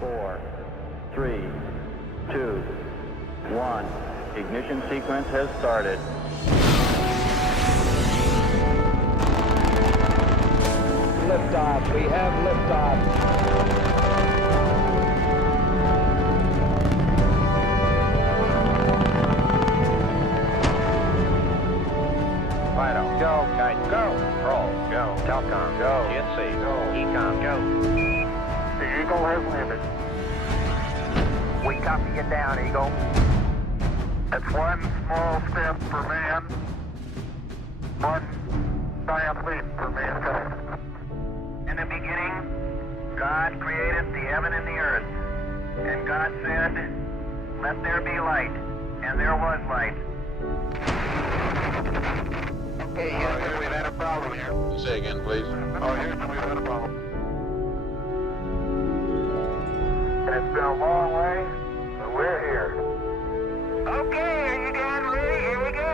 4, 3, 2, 1. Ignition sequence has started. Liftoff. We have liftoff. Fido, go. Guide, go. Roll, go. Telcom, go. GNC, go. Ecom, go. The Eagle has landed. We copy you down, Eagle. It's one small step for man, one giant leap for mankind. In the beginning, God created the heaven and the earth. And God said, let there be light. And there was light. Okay, Houston, we've had a problem here. Say again, please. Oh, Houston, we've had a problem. And it's been a long way, but we're here. Okay, are you guys ready? Here we go.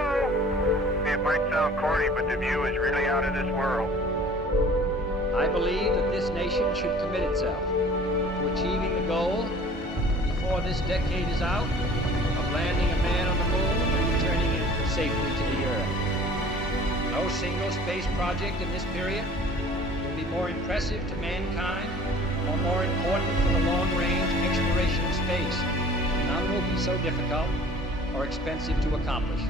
It might sound corny, but the view is really out of this world. I believe that this nation should commit itself to achieving the goal, before this decade is out, of landing a man on the moon and returning him safely to the Earth. No single space project in this period will be more impressive to mankind or more important for the long-range exploration of space. None will be so difficult or expensive to accomplish.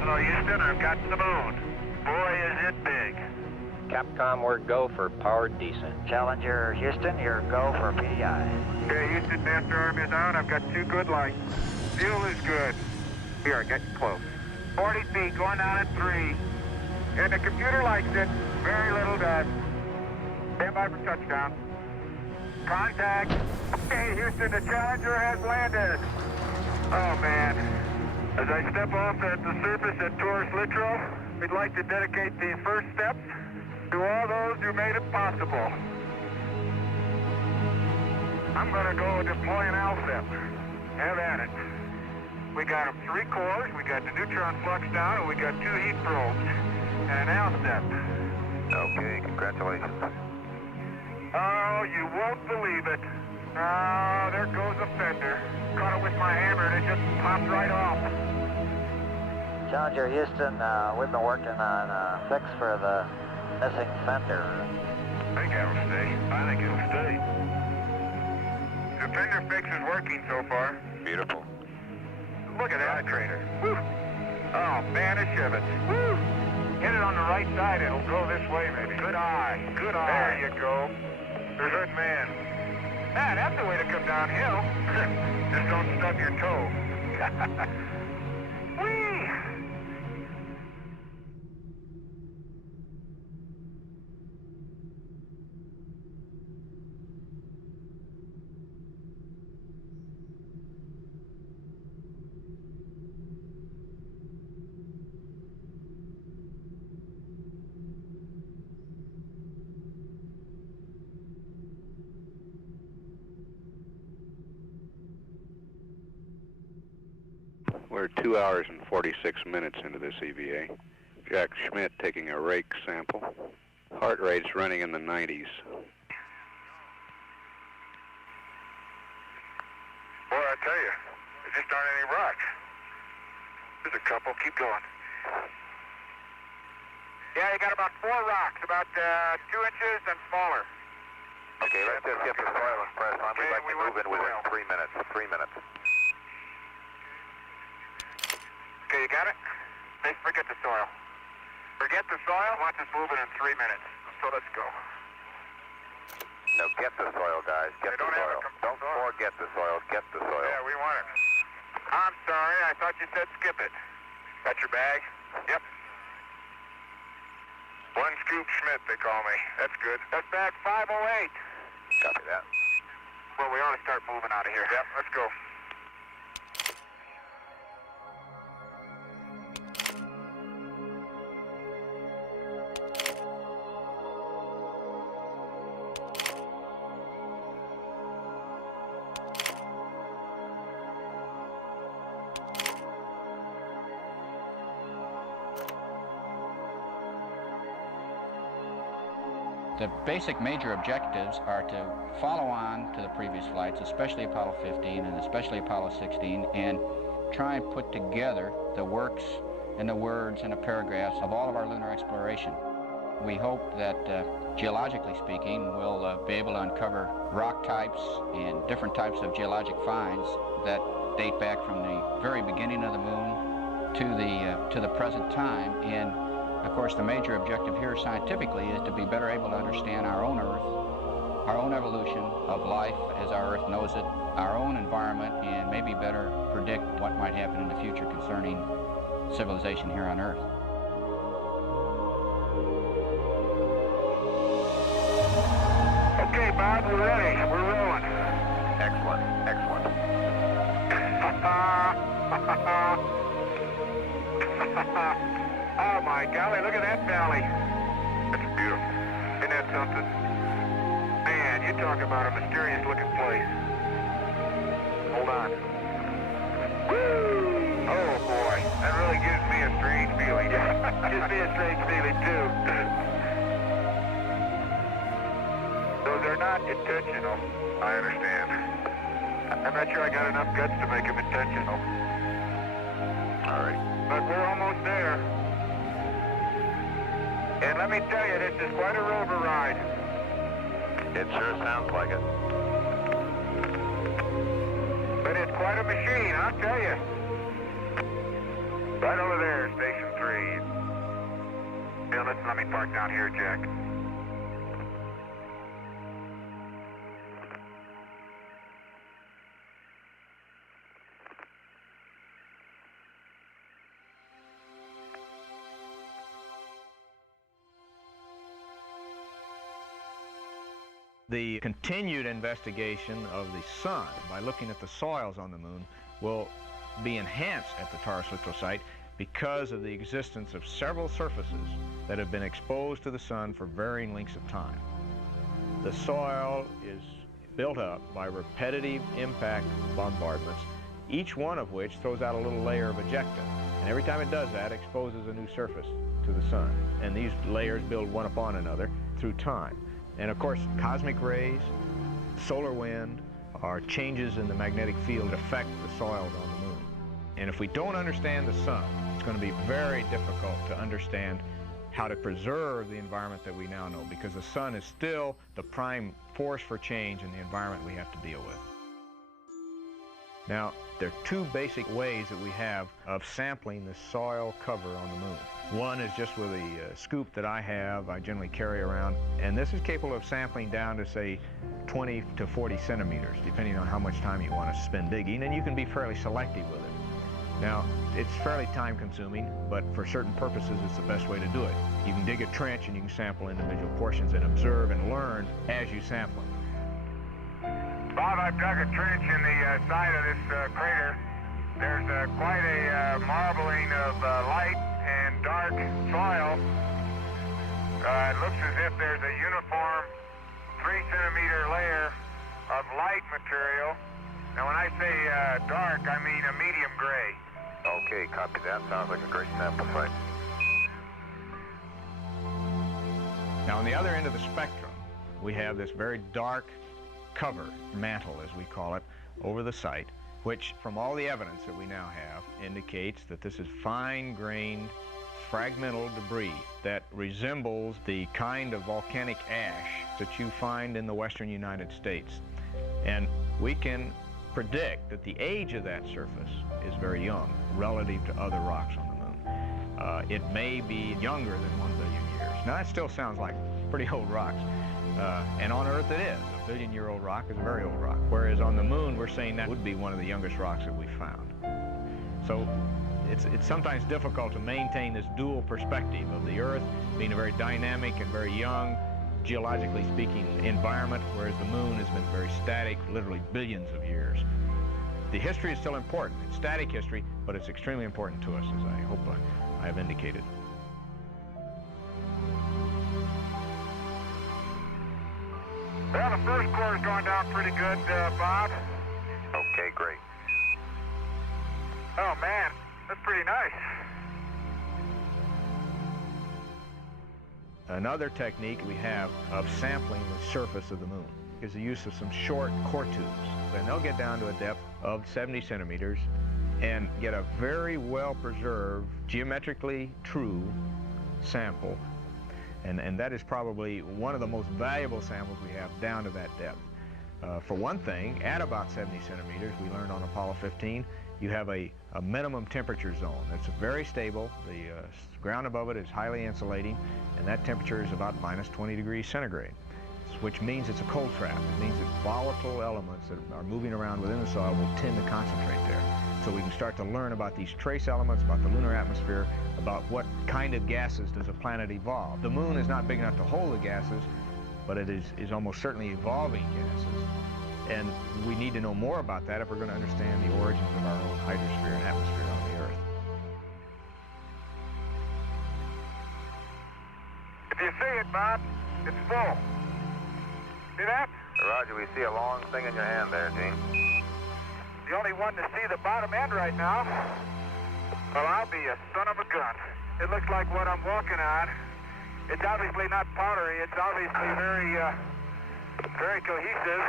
Hello, Houston, I've got the moon. Boy, is it big. Capcom, we're go for powered descent. Challenger, Houston, you're go for PDI. Okay, Houston, master arm is out. I've got 2 good lights. Fuel is good. Here, getting close. 40 feet, going down at 3. And the computer likes it. Very little does. Stand by for touchdown. Contact. Okay, Houston, the Challenger has landed. Oh, man. As I step off at the surface at Taurus Littrow, we'd like to dedicate these first steps to all those who made it possible. I'm going to go deploy an LSEP. Have at it. We got 3 cores, we got the neutron flux down, and we got 2 heat probes. And an LSEP. Okay, congratulations. Oh, you won't believe it. Oh, there goes a fender. Caught it with my hammer and it just popped right off. Challenger, Houston, we've been working on a fix for the missing fender. I think it'll stay. I think it'll stay. The fender fix is working so far. Beautiful. Look at that trainer. Woo. Oh, man, a Chevette. Woo. Hit it on the right side, it'll go this way, maybe. Good eye. Good eye. There you go. There's a good man. Man, that's the way to come downhill. Just don't stub your toe. Whee! We're 2 hours and 46 minutes into this EVA. Jack Schmidt taking a rake sample. Heart rate's running in the 90s. Boy, I tell you, there just aren't any rocks. There's a couple. Keep going. Yeah, you got about 4 rocks, about 2 inches and smaller. Okay, let's just get the soil and press on. We'd Okay, like we to move want in within soil. 3 minutes. 3 minutes. Okay, you got it? Hey, forget the soil. Forget the soil? Watch us moving in 3 minutes. So let's go. No, get the soil, guys. Get the soil. Don't forget the soil. Get the soil. Yeah, we want it. I'm sorry, I thought you said skip it. Got your bag? Yep. One Scoop Schmidt, they call me. That's good. That's bag 508. Copy that. Well, we ought to start moving out of here. Yep, let's go. The basic major objectives are to follow on to the previous flights, especially Apollo 15 and especially Apollo 16, and try and put together the works and the words and the paragraphs of all of our lunar exploration. We hope that, geologically speaking, we'll be able to uncover rock types and different types of geologic finds that date back from the very beginning of the moon to the present time. And of course, the major objective here scientifically is to be better able to understand our own Earth, our own evolution of life as our Earth knows it, our own environment, and maybe better predict what might happen in the future concerning civilization here on Earth. Okay, Bob, we're ready. We're rolling. Excellent, excellent. Oh my golly, look at that valley. That's beautiful. Isn't that something? Man, you talk about a mysterious looking place. Hold on. Woo! Oh boy, that really gives me a strange feeling. Gives me a strange feeling too. Those are not intentional. I understand. I'm not sure I got enough guts to make them intentional. All right. But we're almost there. And let me tell you, this is quite a rover ride. It sure sounds like it. But it's quite a machine, I'll tell you. Right over there, Station 3. Now, listen, let me park down here, Jack. The continued investigation of the sun by looking at the soils on the moon will be enhanced at the Taurus littrow site because of the existence of several surfaces that have been exposed to the sun for varying lengths of time. The soil is built up by repetitive impact bombardments, each one of which throws out a little layer of ejecta. And every time it does that, it exposes a new surface to the sun. And these layers build one upon another through time. And of course, cosmic rays, solar wind, or changes in the magnetic field affect the soils on the moon. And if we don't understand the sun, it's going to be very difficult to understand how to preserve the environment that we now know, because the sun is still the prime force for change in the environment we have to deal with. Now, there are two basic ways that we have of sampling the soil cover on the moon. One is just with a scoop that I generally carry around, and this is capable of sampling down to, say, 20 to 40 centimeters, depending on how much time you want to spend digging, and you can be fairly selective with it. Now, it's fairly time-consuming, but for certain purposes, it's the best way to do it. You can dig a trench and you can sample individual portions and observe and learn as you sample them. Bob, I've dug a trench in the side of this crater. There's quite a marbling of light and dark soil. It looks as if there's a uniform 3-centimeter layer of light material. Now, when I say dark, I mean a medium gray. Okay, copy that. Sounds like a great sample site. Now, on the other end of the spectrum, we have this very dark cover, mantle as we call it, over the site, which from all the evidence that we now have indicates that this is fine-grained fragmental debris that resembles the kind of volcanic ash that you find in the western United States. And we can predict that the age of that surface is very young relative to other rocks on the moon. It may be younger than 1 billion years. Now that still sounds like pretty old rocks. And on Earth it is. A billion-year-old rock is a very old rock. Whereas on the moon, we're saying that would be one of the youngest rocks that we found. So it's sometimes difficult to maintain this dual perspective of the Earth being a very dynamic and very young, geologically speaking, environment, whereas the moon has been very static, literally billions of years. The history is still important. It's static history, but it's extremely important to us, as I hope I have indicated. Well, the first core is going down pretty good, Bob. Okay, great. Oh, man, that's pretty nice. Another technique we have of sampling the surface of the moon is the use of some short core tubes. And they'll get down to a depth of 70 centimeters and get a very well-preserved, geometrically true sample. And that is probably one of the most valuable samples we have down to that depth. For one thing, at about 70 centimeters, we learned on Apollo 15, you have a minimum temperature zone. That's very stable. The ground above it is highly insulating, and that temperature is about minus 20 degrees centigrade, which means it's a cold trap. It means that volatile elements that are moving around within the soil will tend to concentrate there. So we can start to learn about these trace elements, about the lunar atmosphere, about what kind of gases does a planet evolve. The moon is not big enough to hold the gases, but it is almost certainly evolving gases. And we need to know more about that if we're going to understand the origins of our own hydrosphere and atmosphere on the Earth. If you see it, Bob, it's full. See that? Roger, we see a long thing in your hand there, Gene. The only one to see the bottom end right now. Well, I'll be a son of a gun. It looks like what I'm walking on. It's obviously not powdery. It's obviously very cohesive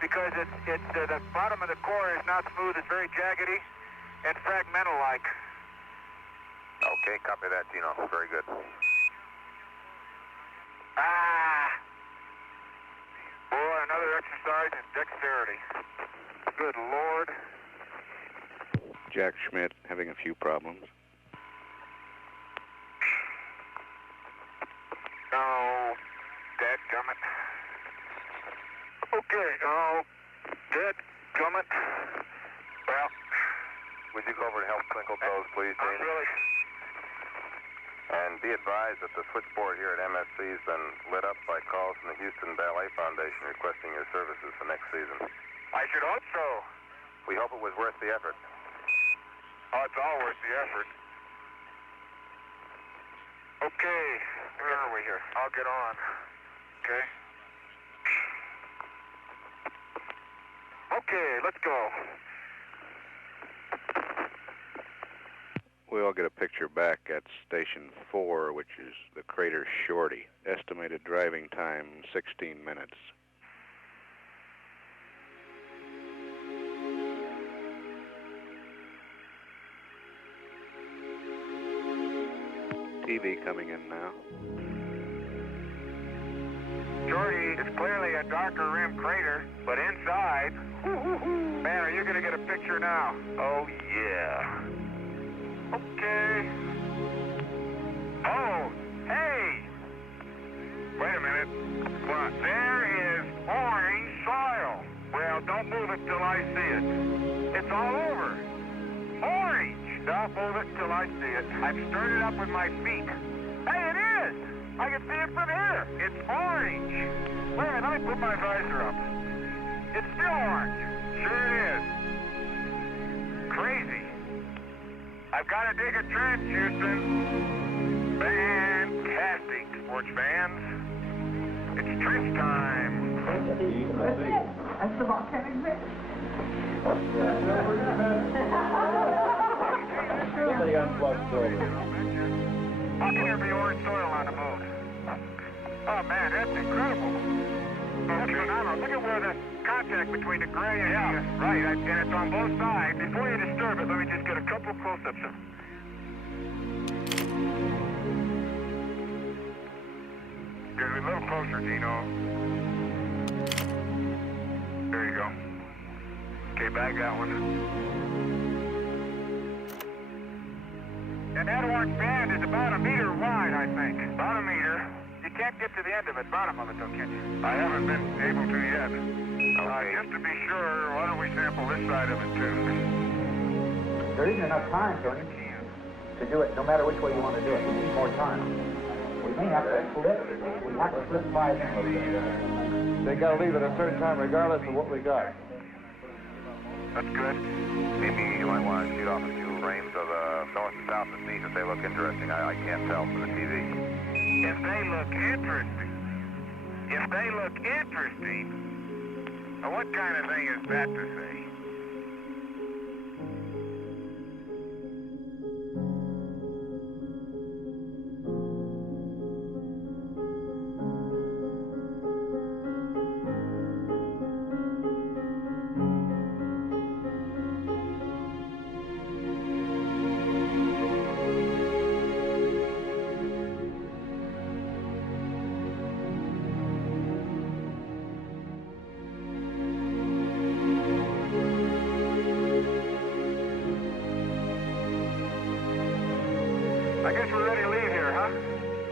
because the bottom of the core is not smooth. It's very jaggedy and fragmental-like. Okay, copy that, Gino. Very good. Boy, another exercise in dexterity. Good Lord. Jack Schmidt having a few problems. Oh, dadgummit. Okay, oh, dadgummit. Well, would you go over and help twinkle toes, please, Gene? I'm really... And be advised that the switchboard here at MSC has been lit up by calls from the Houston Ballet Foundation requesting your services for next season. I should hope so. We hope it was worth the effort. Oh, it's all worth the effort. Okay, where are we here? I'll get on. Okay. Okay, let's go. We'll get a picture back at Station 4, which is the crater Shorty. Estimated driving time, 16 minutes. TV coming in now. Shorty is clearly a darker rim crater, but inside... Man, are you going to get a picture now? Oh, yeah. Okay. Oh, hey! Wait a minute. What? There is orange soil. Well, don't move it till I see it. It's all over. Orange. Don't move it till I see it. I've stirred it up with my feet. Hey, it is! I can see it from here. It's orange. Wait a minute, let me put my visor up. It's still orange. Sure it is. Crazy. I've got to dig a trench, Houston. Fantastic, sports fans. It's trench time. That's the volcanic mix. How can there be orange soil on the moon? Oh, man, that's incredible. That's phenomenal. Look at where the contact between the gray and the... Right, and it's on both sides. Before you disturb it, let me just get a couple close-ups. Get a little closer, Gino. There you go. Okay, bag that one. And that orange band is about a meter wide, I think. About a meter. You can't get to the end of it, bottom of it, though, can you? I haven't been able to yet. Just to be sure, why don't we sample this side of it, too? There isn't enough time, Tony, to do it, no matter which way you want to do it. We need more time. We may have to flip. We have to flip 5 in. They got to leave at a certain time regardless of what we got. That's good. Maybe you might want to shoot off a few frames of north and south and see if they look interesting. I can't tell from the TV. If they look interesting. If they look interesting. Now, what kind of thing is that to say? I guess we're ready to leave here, huh?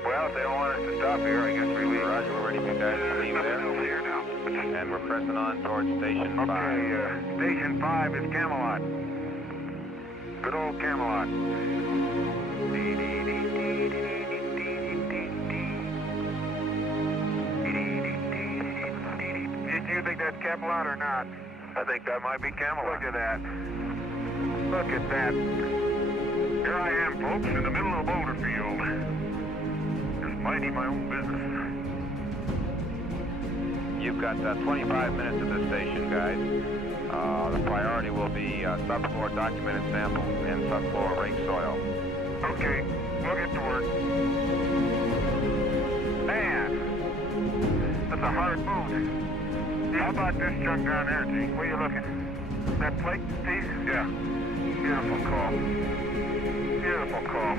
Well, if they don't want us to stop here, I guess we leave. Roger, we're ready for you guys to leave there. Here now. And we're pressing on towards Station 5. Okay, Station 5 is Camelot. Good old Camelot. Do you think that's Camelot or not? I think that might be Camelot. Look at that. Look at that. Here I am, folks, in the middle of a boulder field. Just minding my own business. You've got 25 minutes at this station, guys. The priority will be subfloor documented samples and subfloor rake soil. Okay, we'll get to work. Man, that's a hard boot. How about this junk down there, G? Where you looking? That plate piece? Yeah. Beautiful call. Beautiful call.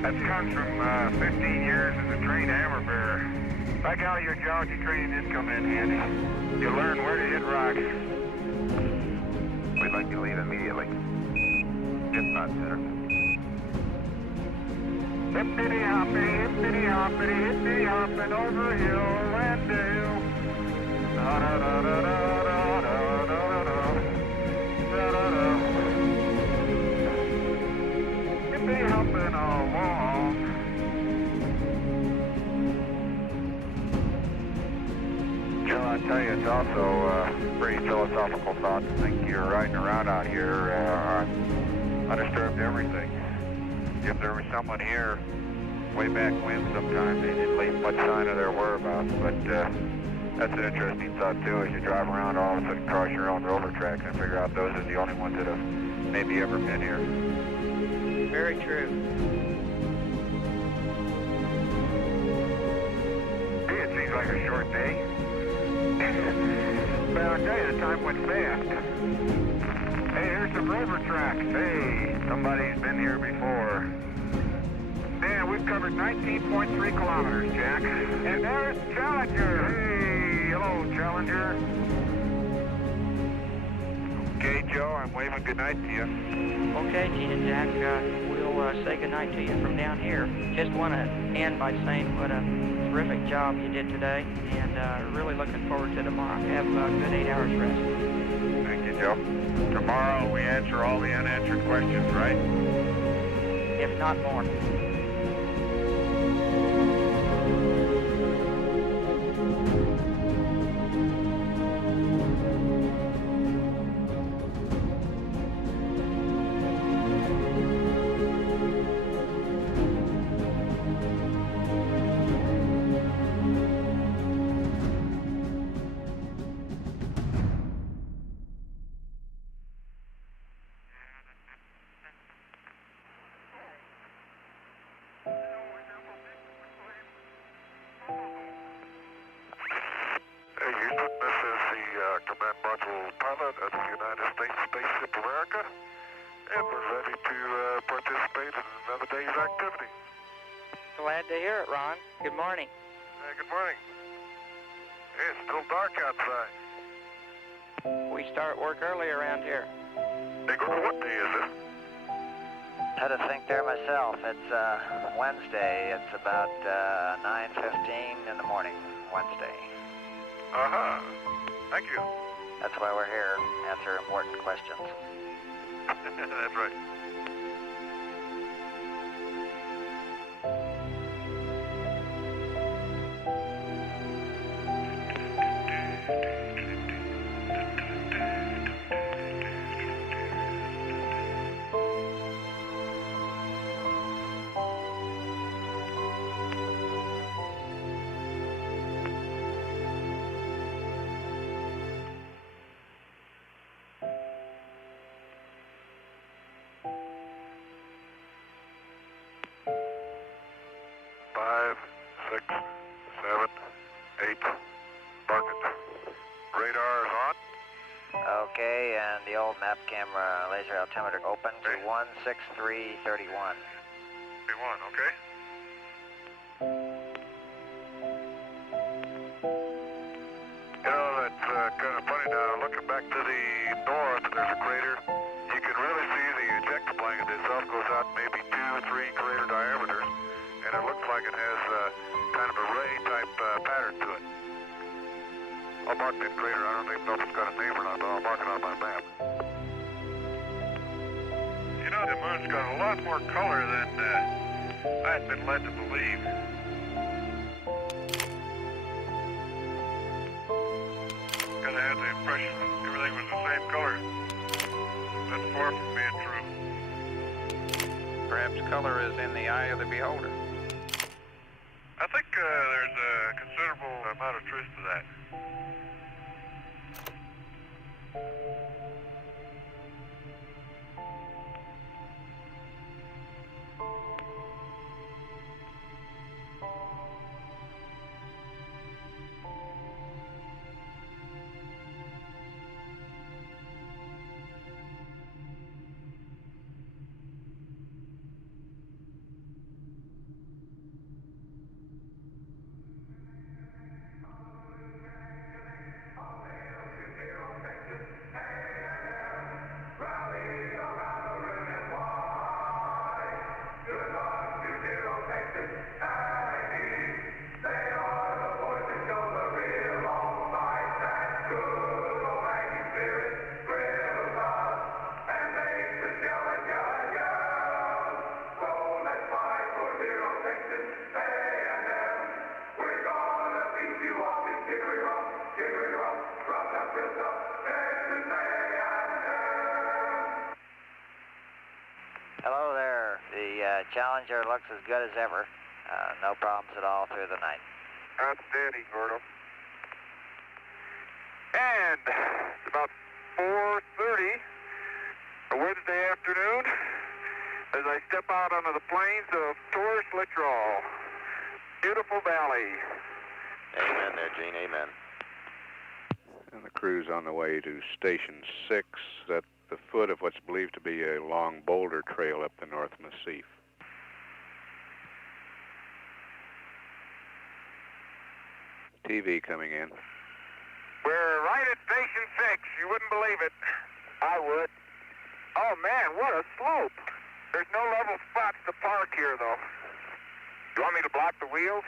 That comes from 15 years as a trained hammer bearer. Like how your geology training did come in handy. You learn where to hit rocks. We'd like to leave immediately. If not sooner. Hippity hoppity, hippity hoppity, hippity hopping over hill and dale. Da da da da da da da da da da da. Hippity hopping along. Joe, I tell you, it's also pretty philosophical thought to think you're riding around out here on undisturbed everything. If there was someone here way back when sometime, they didn't leave much sign of their whereabouts, but that's an interesting thought too, as you drive around all of a sudden cross your own rover tracks and figure out those are the only ones that have maybe ever been here. Very true. Gee, it seems like a short day. But I'll tell you, the time went fast. Hey, here's some rover tracks. Hey, somebody's been here before. Man, we've covered 19.3 kilometers, Jack. And there's Challenger. Hey, hello, Challenger. Okay, Joe, I'm waving goodnight to you. Okay, Gene and Jack, we'll say goodnight to you from down here. Just want to end by saying what a terrific job you did today, and really looking forward to tomorrow. Have a good 8 hours rest. Thank you, Joe. Tomorrow we answer all the unanswered questions, right? If not more. Glad to hear it, Ron. Good morning. Good morning. Hey, it's still dark outside. We start work early around here. Hey, what day is it? Had to think there myself. It's Wednesday. It's about 9:15 in the morning, Wednesday. Uh-huh. Thank you. That's why we're here, answer important questions. That's right. Okay, and the old map camera laser altimeter open to 16331. 31, okay. You know, that's kind of funny now. Looking back to the north, there's a crater. You can really see the ejector blanket itself goes out maybe 2-3 like it has kind of a ray-type pattern to it. I'll mark that crater. I don't even know if it's got a name or not, but I'll mark it on my map. You know, the moon's got a lot more color than I've been led to believe. Because I had the impression that everything was the same color. That's far from being true. Perhaps color is in the eye of the beholder. I think there's a considerable amount of truth to that. Hello there. The Challenger looks as good as ever. No problems at all through the night. Outstanding, Gordo. And it's about 4:30, a Wednesday afternoon, as I step out onto the plains of Torres Littoral. Beautiful valley. Amen there, Gene, amen. And the crew's on the way to Station 6 at the foot of what's believed to be a long boulder trail up the North Massif. TV coming in. We're right at Station 6. You wouldn't believe it. I would. Oh, man, what a slope. There's no level spots to park here, though. You want me to block the wheels?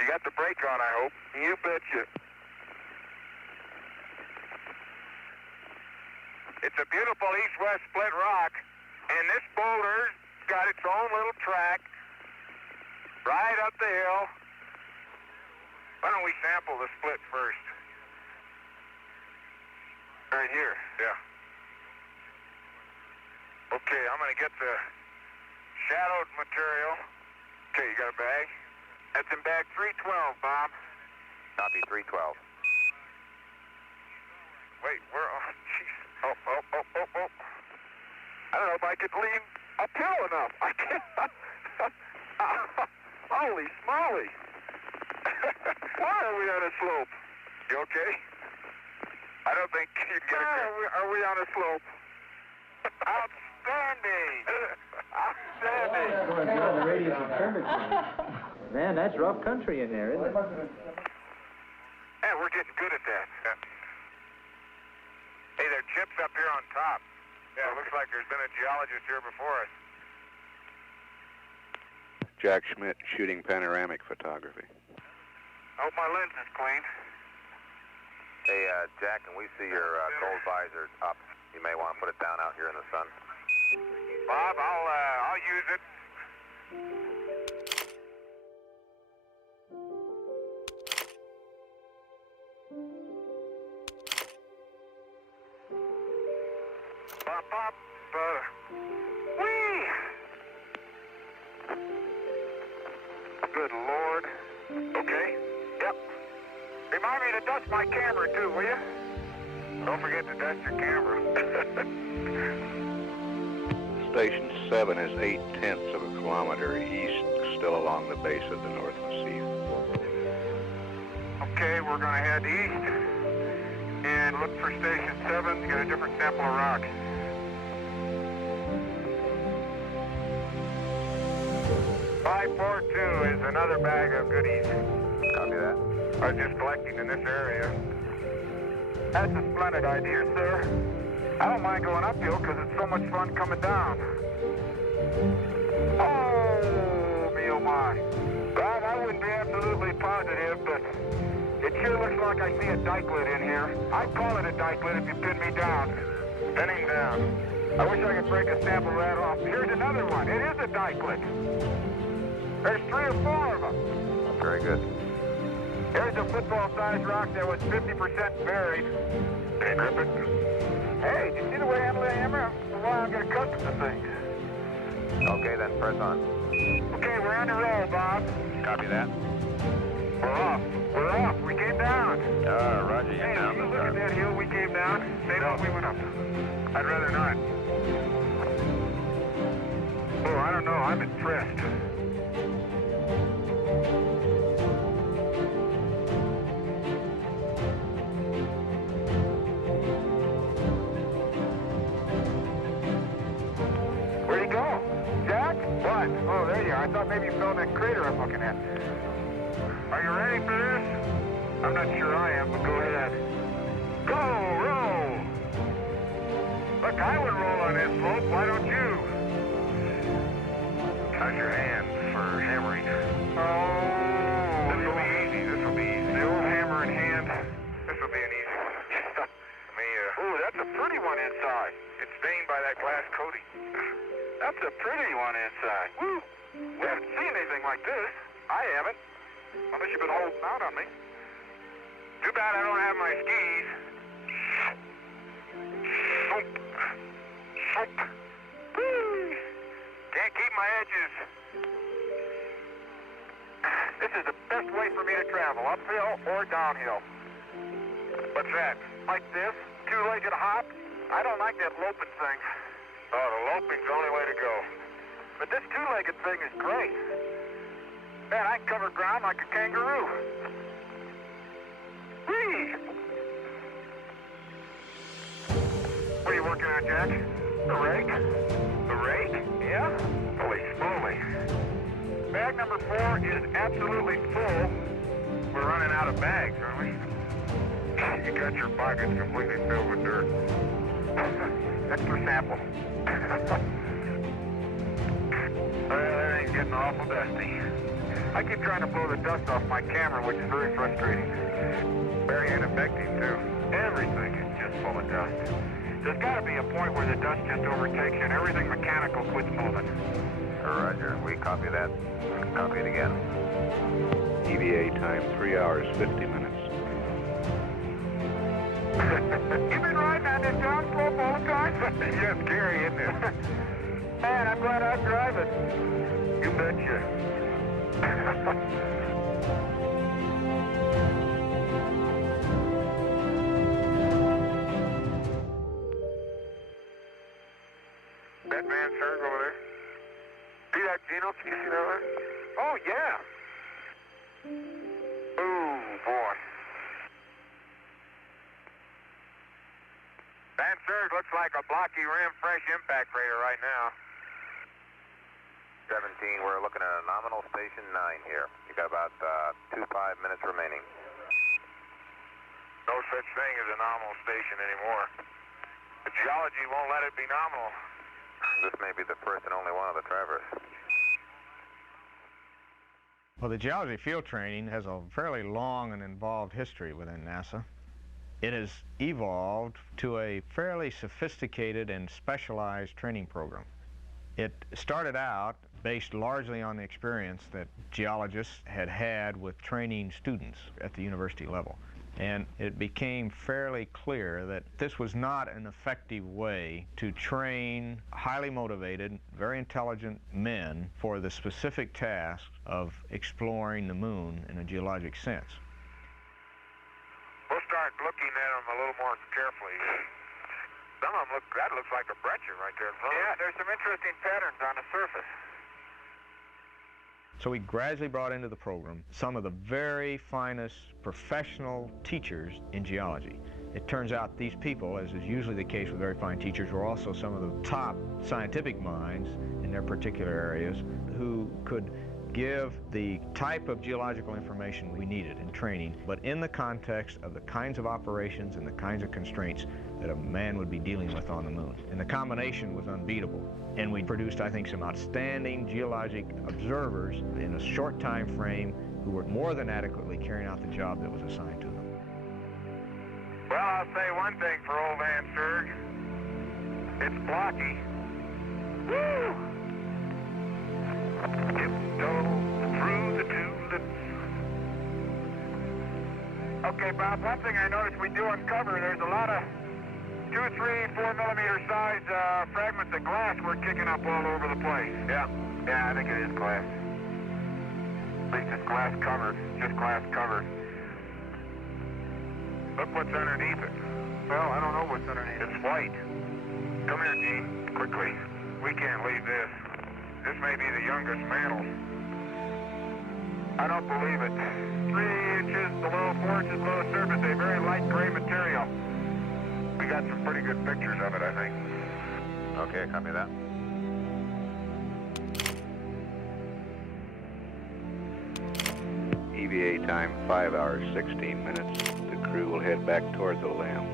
You got the brake on, I hope. You betcha. It's a beautiful east-west split rock, and this boulder's got its own little track right up the hill. Why don't we sample the split first? Right here, yeah. Okay, I'm going to get the shadowed material. Okay, you got a bag? That's in bag 312, Bob. Copy 312. Wait, where? Oh, jeez. Oh. I don't know if I could lean uphill enough. I can't. Holy smoly. Why are we on a slope? You okay? I don't think you can get a... Are we on a slope? Outstanding. Outstanding. Going beyond the radius of curvature. Man, that's rough country in there, isn't it? Yeah, we're getting good at that. Yeah. Hey, there are chips up here on top. Yeah, it looks like there's been a geologist here before us. Jack Schmidt shooting panoramic photography. I hope my lens is clean. Hey, Jack, can we see your cold visor up? You may want to put it down out here in the sun. Bob, I'll use it. Bob, whee! Good Lord. Okay, yep. Remind me to dust my camera too, will you? Don't forget to dust your camera. Station 7 is 0.8 of a kilometer east, still along the base of the North Massif. Okay, we're going to head east and look for Station 7 to get a different sample of rock. .542 is another bag of goodies. Copy that. I was just collecting in this area. That's a splendid idea, sir. I don't mind going uphill because it's so much fun coming down. Oh! my. Bob, I wouldn't be absolutely positive, but it sure looks like I see a dikelet in here. I'd call it a dikelet if you pin me down. Pinning down. I wish I could break a sample of that off. Here's another one. It is a dikelet. There's 3 or 4 of them. Very good. Here's a football-sized rock that was 50% buried. Can you grip it? Hey, did you see the way I handle the hammer? For a while, I'm getting accustomed to things. Okay, then press on. Okay, we're on the roll, Bob. Copy that. We're off. We're off. We came down. Roger, you're down. Hey, you look at that hill we came down. Say no, we went up. I'd rather not. Oh, I don't know. I'm impressed. Where'd he go? Jack? What? Oh, there you are. I thought maybe you fell in that crater I'm looking at. Are you ready for this? I'm not sure I am, but go ahead. Go, roll! Look, I would roll on this slope. Why don't you? How's your hand for hammering? Oh, this will be easy. This will be easy. The old hammer in hand. This will be an easy one. Ooh, that's a pretty one inside. It's stained by that glass coating. That's a pretty one inside. Woo! We haven't seen anything like this. I haven't. Unless you've been holding out on me. Too bad I don't have my skis. Soap. Soap. Woo! Can't keep my edges. This is the best way for me to travel, uphill or downhill. What's that? Like this? Two-legged hop? I don't like that loping thing. Oh, the loping's the only way to go. But this two-legged thing is great. Man, I can cover ground like a kangaroo. Whee! What are you working on, Jack? The rake? The rake? Yeah? Holy smoly. Bag number 4 is absolutely full. We're running out of bags, aren't we? You got your pockets completely filled with dirt. Extra sample. Everything's getting awful dusty. I keep trying to blow the dust off my camera, which is very frustrating. Very ineffective, too. Everything is just full of dust. There's got to be a point where the dust just overtakes you and everything mechanical quits moving. Roger, we copy that. Copy it again. EVA time 3 hours 50 minutes. You've been riding on this down slope all the time? Yeah, it's scary, isn't it? Man, I'm glad I drive it. You betcha. That man turned over there. See that Gino? Can you see that one? Oh, yeah. Oh, boy. Van Serg looks like a blocky rim fresh impact crater right now. 17, we're looking at a nominal station 9 here. You got about 5 minutes remaining. No such thing as a nominal station anymore. The geology won't let it be nominal. This may be the first and only one of the traverse. Well, the geology field training has a fairly long and involved history within NASA. It has evolved to a fairly sophisticated and specialized training program. It started out based largely on the experience that geologists had had with training students at the university level. And it became fairly clear that this was not an effective way to train highly motivated, very intelligent men for the specific task of exploring the moon in a geologic sense. We'll start looking at them a little more carefully. Some of them that looks like a breccia right there in front. Yeah, there's some interesting patterns on the surface. So we gradually brought into the program some of the very finest professional teachers in geology. It turns out these people, as is usually the case with very fine teachers, were also some of the top scientific minds in their particular areas who could give the type of geological information we needed in training, but in the context of the kinds of operations and the kinds of constraints that a man would be dealing with on the moon. And the combination was unbeatable. And we produced, I think, some outstanding geologic observers in a short time frame who were more than adequately carrying out the job that was assigned to them. Well, I'll say one thing for old Van Serg. It's blocky. Woo! Tiptoe through the tulips. Okay, Bob, one thing I noticed we do uncover, there's a lot of 2, 3, 4 millimeter size fragments of glass we're kicking up all over the place. Yeah, I think it is glass. At least it's glass covered, just glass covered. Look what's underneath it. Well, I don't know what's underneath. It's white. Come here, Gene, quickly. We can't leave this. This may be the youngest mantle. I don't believe it. 3 inches below, 4 inches below the surface, a very light gray material. We got some pretty good pictures of it, I think. Okay, copy that. EVA time 5 hours 16 minutes. The crew will head back toward the LAM.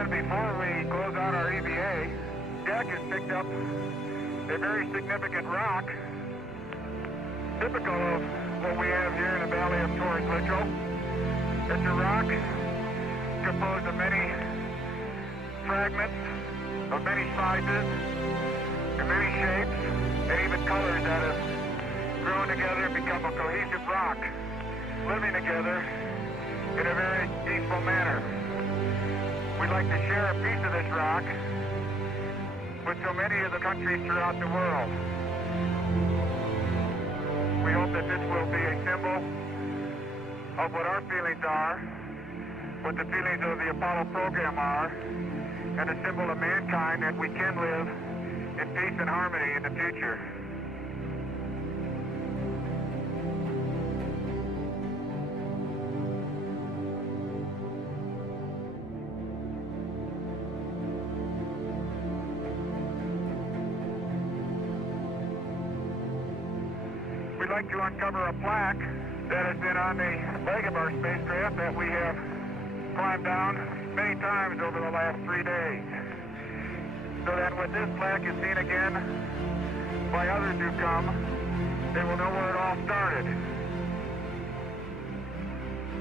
Before we close out our EVA, Jack has picked up a very significant rock, typical of what we have here in the valley of Torres Litchfield. It's a rock composed of many fragments of many sizes and many shapes and even colors that have grown together and become a cohesive rock, living together in a very peaceful manner. We'd like to share a piece of this rock with so many of the countries throughout the world. We hope that this will be a symbol of what our feelings are, what the feelings of the Apollo program are, and a symbol of mankind that we can live in peace and harmony in the future. We'd like to uncover a plaque that has been on the leg of our spacecraft that we have climbed down many times over the last 3 days. So that when this plaque is seen again by others who come, they will know where it all started.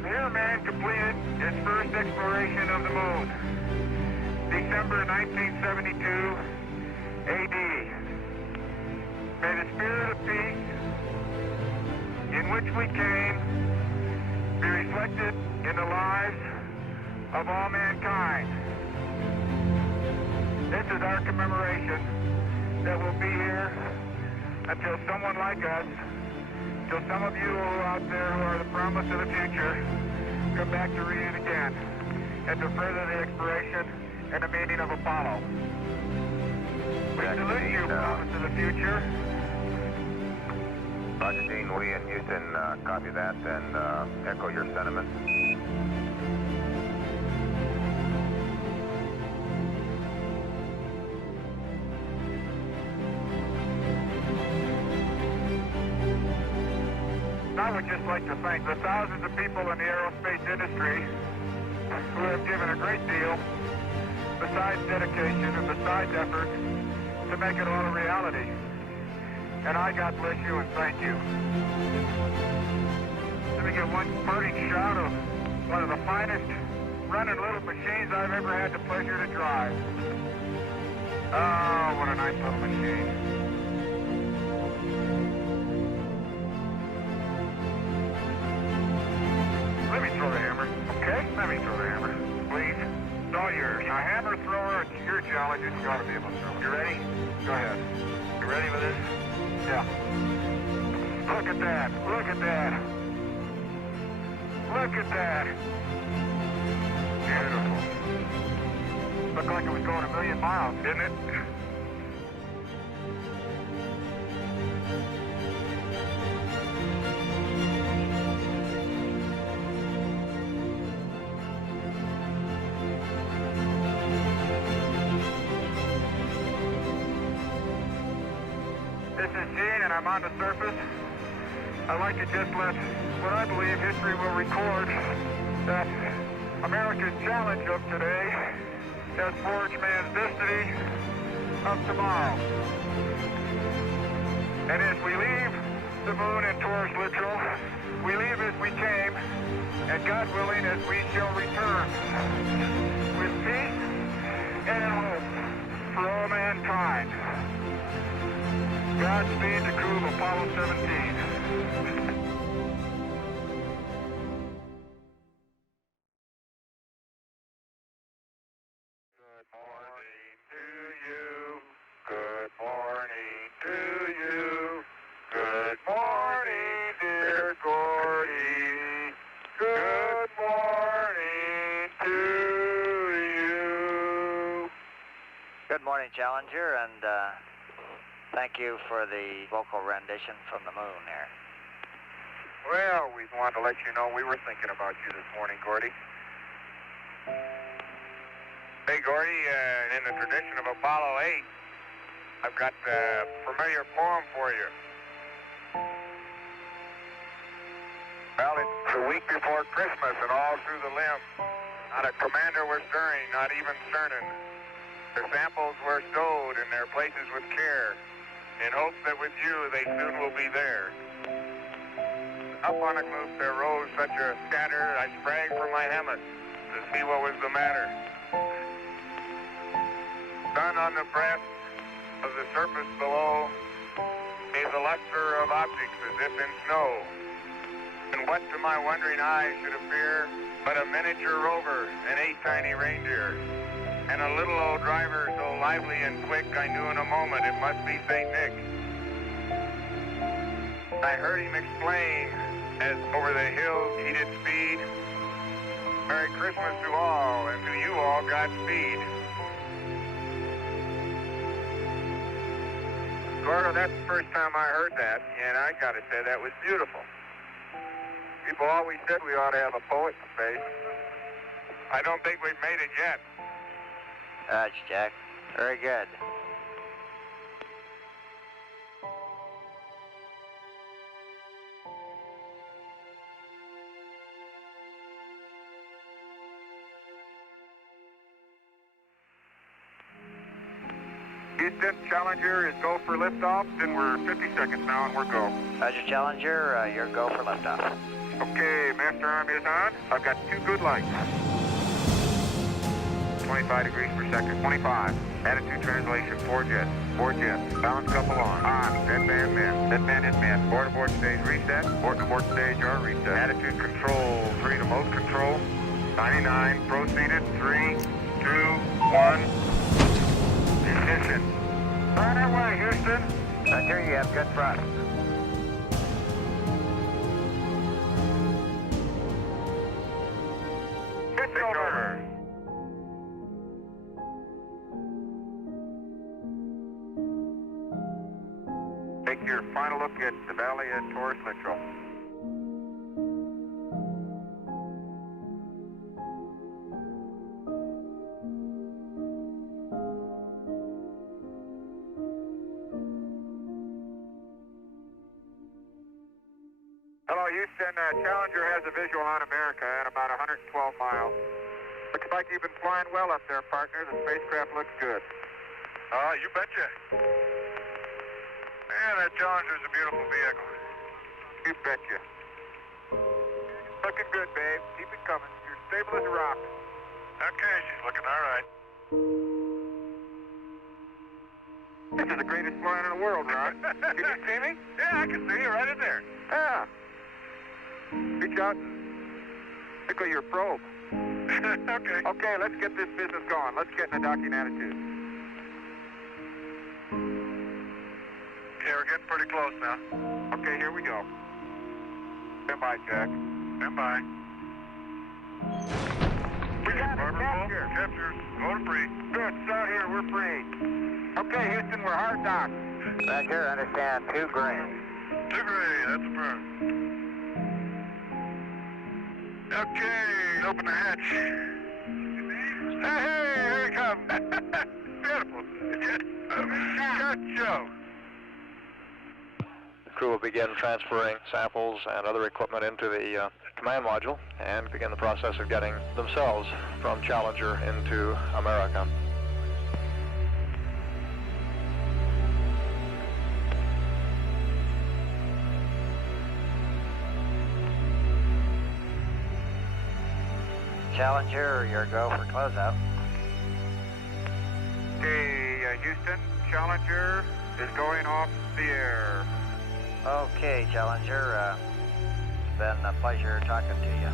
Here man completed his first exploration of the moon, December 1972 AD. May the spirit of peace in which we came be reflected in the lives of all mankind. This is our commemoration that will be here until someone like us, till some of you out there who are the promise of the future, come back to read it again and to further the exploration and the meaning of Apollo. We salute you, promise of the future. Roger, Dean, we and Houston copy that and echo your sentiments. I would just like to thank the thousands of people in the aerospace industry who have given a great deal, besides dedication and besides effort, to make it all a reality. And I, God bless you and thank you. Let me get one parting shot of one of the finest running little machines I've ever had the pleasure to drive. Oh, what a nice little machine. Let me throw the hammer, okay? Let me throw the hammer, please. It's all Intelligence, you ought to be able to. You ready? Go ahead. You ready with this? Yeah. Look at that. Look at that. Look at that. Beautiful. Looked like it was going 1,000,000 miles, didn't it? This is Gene, and I'm on the surface. I'd like to just let what I believe history will record that America's challenge of today has forged man's destiny of tomorrow. And as we leave the moon and towards Littrell, we leave as we came, and God willing, as we shall return, with peace and hope for all mankind. Godspeed the crew of Apollo 17. Good morning to you. Good morning to you. Good morning, dear Gordy. Good morning to you. Good morning, Challenger, and thank you for the vocal rendition from the moon here. Well, we wanted to let you know we were thinking about you this morning, Gordy. Hey, Gordy, in the tradition of Apollo 8, I've got a familiar poem for you. Well, it's the week before Christmas, and all through the limb, not a commander was stirring, not even certain. The samples were stowed in their places with care, in hopes that with you they soon will be there. Up on a gloop there rose such a scatter, I sprang from my hammock to see what was the matter. Sun on the breast of the surface below gave the luster of objects as if in snow. And what to my wondering eyes should appear but a miniature rover and 8 tiny reindeer. And a little old driver so lively and quick, I knew in a moment it must be St. Nick. I heard him explain as over the hills he did speed. Merry Christmas to all, and to you all Godspeed. Gordo, that's the first time I heard that, and I gotta say that was beautiful. People always said we ought to have a poet in space. I don't think we've made it yet. Roger, Jack. Very good. Houston, Challenger is go for liftoff, and we're 50 seconds now, and we're go. Roger, Challenger, you're go for liftoff. Okay, master arm is on. I've got 2 good lights. 25 degrees per second. 25. Attitude translation, 4 jets. 4 jets. Balance couple on. Deadband men. Deadband is men. Board aboard stage reset. Board to abort stage are reset. Attitude control, 3 to mode control. 99. Proceeded. 3, 2, 1. Ignition. Right away, Houston. Roger, you have good thrust. Pitch over. Take your final look at the valley and towards Littrell. Hello, Houston. Challenger has a visual on America at about 112 miles. Looks like you've been flying well up there, partner. The spacecraft looks good. Oh, you betcha. Man, that Challenger's a beautiful vehicle. You betcha. Looking good, babe. Keep it coming. You're stable as a rock. Okay, she's looking all right. This is the greatest flying in the world, Ron. Can you see me? Yeah, I can see you right in there. Yeah. Reach out and tickle your probe. Okay. Okay, let's get this business going. Let's get in a docking attitude. Okay, we're getting pretty close now. Okay, here we go. Stand by, Jack. Stand by. We got it. Capture. Capture. Go to free. Good. Start here. We're free. Okay, Houston, we're hard docked. Roger, understand. 2 green. 2 green. That's a burn. Okay, open the hatch. Hey, here it comes. Beautiful. Good show. The crew will begin transferring samples and other equipment into the command module and begin the process of getting themselves from Challenger into America. Challenger, your go for closeout. Okay, Houston, Challenger is going off the air. Okay, Challenger, it's been a pleasure talking to you.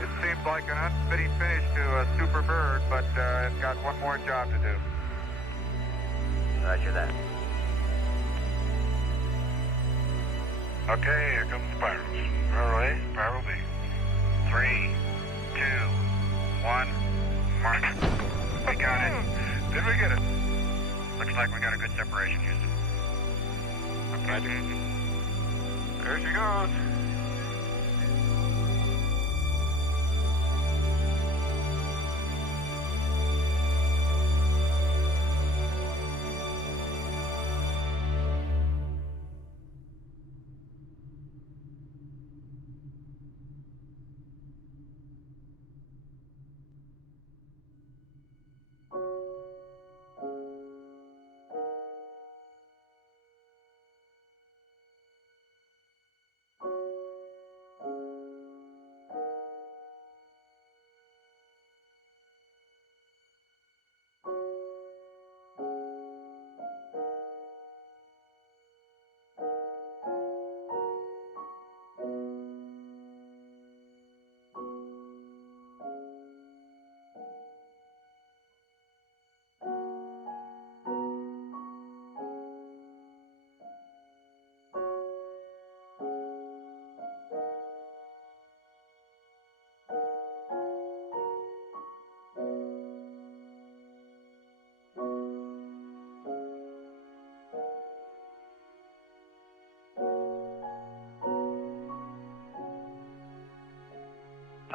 It seems like an unfitting finish to a Super Bird, but it's got one more job to do. Roger that. Okay, here comes the spirals. All right, spiral B. 3, 2, 1, mark. We got it. Did we get it? Looks like we got a good separation, Houston. Okay. There she goes.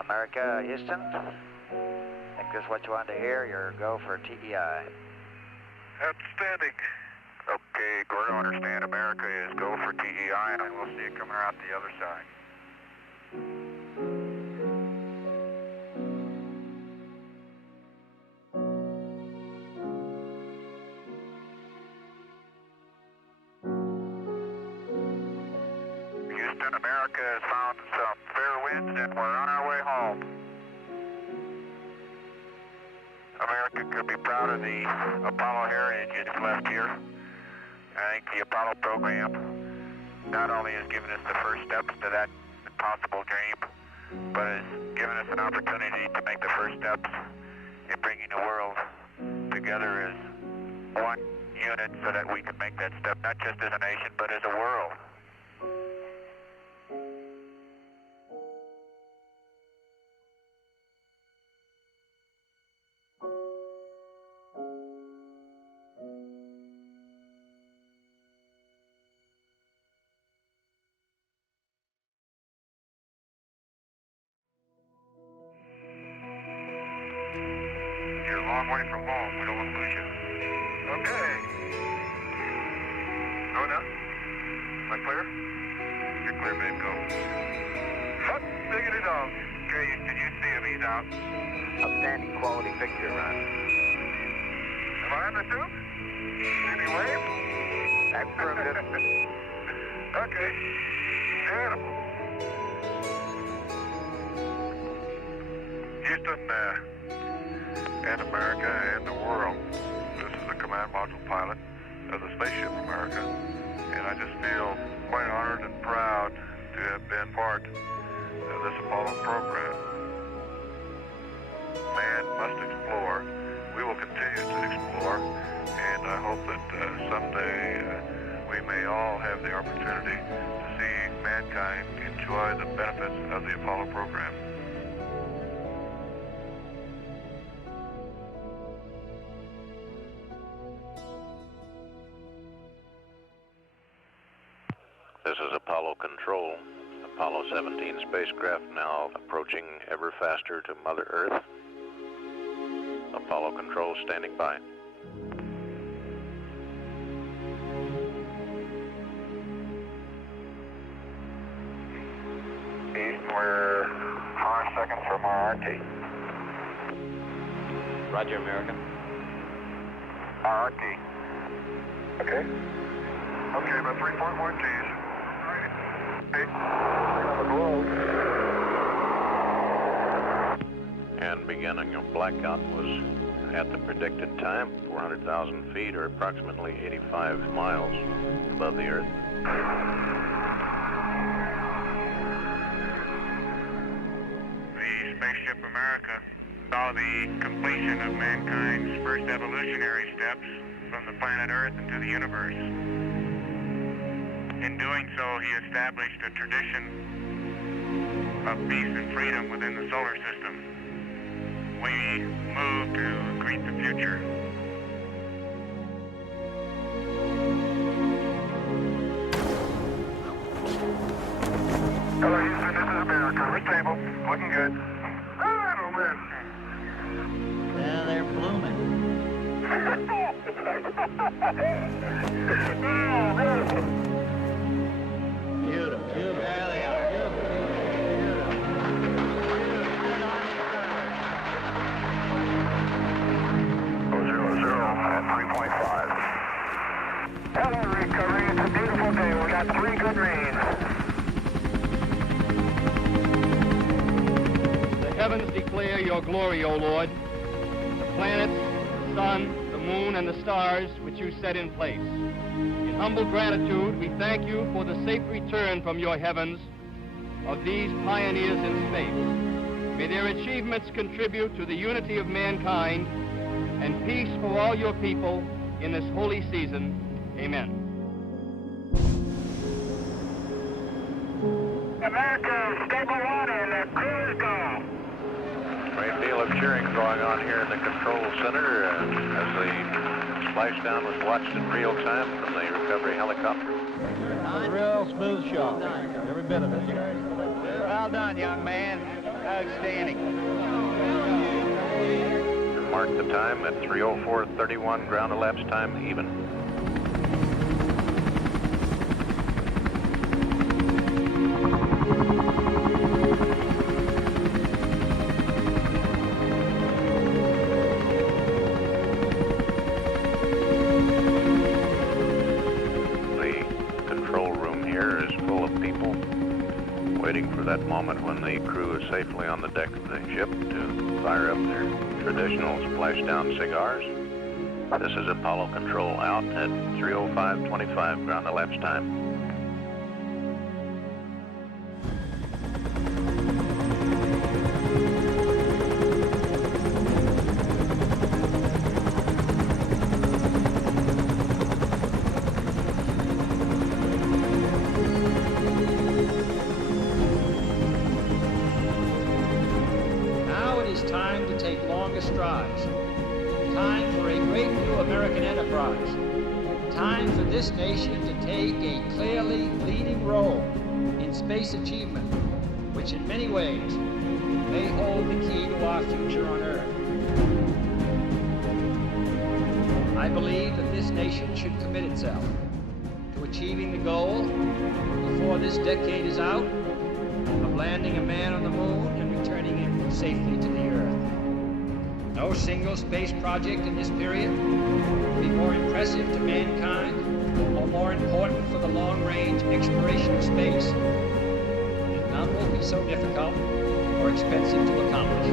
America, Houston. Think this is what you wanted to hear. Your go for TEI. Outstanding. Okay, Gordo, understand. America is go for TEI, and we'll see it coming out the other side. Houston, America has found some fair winds, and we're on our way home. America could be proud of the Apollo heritage it's left here. I think the Apollo program not only has given us the first steps to that impossible dream, but has given us an opportunity to make the first steps in bringing the world together as one unit so that we can make that step not just as a nation, but as a world. You're a long way from home. We don't want to lose you. Okay. Go now. Am I clear? You're clear, babe. Go. Hot diggity dog. Okay, did you see him? He's out. Outstanding quality picture, Ron. Am I on the tube? Did he wave? Affirmative. Okay. Beautiful. Houston, and America and the world. This is the command module pilot of the Spaceship America, and I just feel quite honored and proud to have been part of this Apollo program. Man must explore. We will continue to explore, and I hope that someday we we may all have the opportunity to see mankind enjoy the benefits of the Apollo program. This is Apollo Control. Apollo 17 spacecraft now approaching ever faster to Mother Earth. Apollo Control standing by. East, we're 5 seconds from our RT. Roger, American. Our RT. Okay. Okay, about 3.1 Gs. And beginning of blackout was at the predicted time, 400,000 feet or approximately 85 miles above the Earth. The Spaceship America saw the completion of mankind's first evolutionary steps from the planet Earth into the universe. In doing so, he established a tradition of peace and freedom within the solar system. We move to greet the future. Hello, Houston, this is America. We're stable. Looking good. Oh, man. Yeah, they're blooming. Beautiful. There they are. Hello, recovery. It's a beautiful day. We got 3 good rains. The heavens declare your glory, O Lord. The planets, the sun, the moon, and the stars which you set in place. In humble gratitude, we thank you for the safe return from your heavens of these pioneers in space. May their achievements contribute to the unity of mankind and peace for all your people in this holy season. Amen. America, stable water, and the crew is gone. Great deal of cheering going on here in the control center as the splashdown was watched in real time from the recovery helicopter. A real smooth shot. Every bit of it. Well done, young man. Outstanding. Mark the time at 3:04:31, ground elapsed time even. The control room here is full of people waiting for that moment when the crew is safely on the deck of the ship to fire up their traditional splashdown cigars. This is Apollo Control out at 3:05:25, ground elapsed time. Time to take longer strides. Time for a great new American enterprise. Time for this nation to take a clearly leading role in space achievement, which in many ways may hold the key to our future on Earth. I believe that this nation should commit itself to achieving the goal, before this decade is out, of landing a man on the moon and returning him safely to the Earth. No single space project in this period will be more impressive to mankind or more important for the long-range exploration of space, and none will be so difficult or expensive to accomplish.